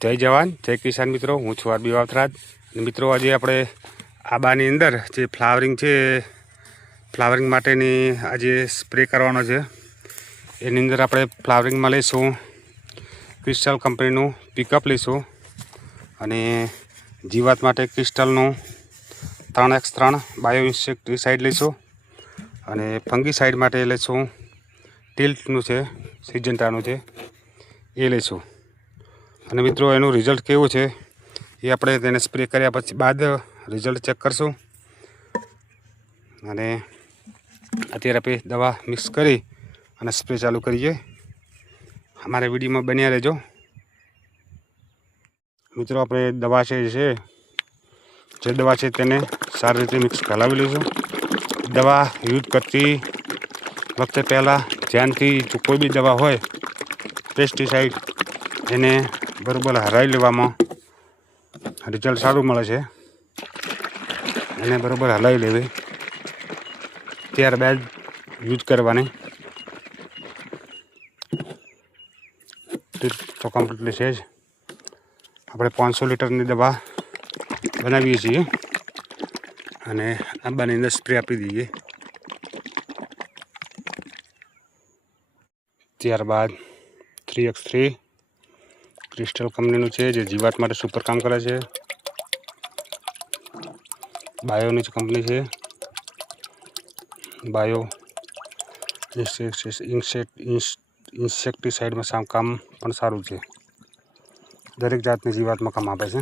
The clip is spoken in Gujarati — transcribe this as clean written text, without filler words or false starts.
જય જવાન જય કિસાન મિત્રો, હું છું આરબી વાવથરાજ। મિત્રો આજે આપણે આબાની અંદર જે ફ્લાવરિંગ છે, ફ્લાવરિંગ માટેની આજે સ્પ્રે કરવાનો છે। એની અંદર આપણે ફ્લાવરિંગમાં લઈશું ક્રિસ્ટલ કંપનીનું પિકઅપ લઈશું અને જીવાત માટે ક્રિસ્ટલનું 3x3 બાયો ઇન્સેક્ટિસાઇડ લઈશું અને ફંગીસાઇડ માટે લઈશું ટિલ્ટનું છે, સિજન્ટાનું છે, એ લઈશું। અને મિત્રો એનું રિઝલ્ટ કેવું છે એ આપણે તેને સ્પ્રે કર્યા પછી બાદ રિઝલ્ટ ચેક કરશું। અને અત્યારે આપણે દવા મિક્સ કરી અને સ્પ્રે ચાલુ કરીએ। અમારા વિડીયોમાં બન્યા રહેજો મિત્રો। આપણે દવા છે જે દવા છે તેને સારી રીતે મિક્સ હલાવી લઈશું। દવા યુઝ કરતી વખતે પહેલાં ધ્યાનથી જો કોઈ બી દવા હોય પેસ્ટિસાઇડ એને બરાબર હરાવી લેવામાં રિઝલ્ટ સારું મળે છે। એને બરાબર હલાવી લેવી, ત્યારબાદ યુઝ કરવાની। તો કમ્પ્લીટલી છે જ આપણે 500 લીટરની દવા બનાવીએ છીએ અને આંબાની અંદર સ્પ્રે આપી દઈએ। ત્યારબાદ 3x3 ક્રિસ્ટલ કંપનીનું છે જે જીવાત માટે સુપર કામ કરે છે। બાયોની જ કંપની છે, બાયો ઇન્સેક્ટિસાઇડમાં કામ પણ સારું છે, દરેક જાતની જીવાતમાં કામ આપે છે।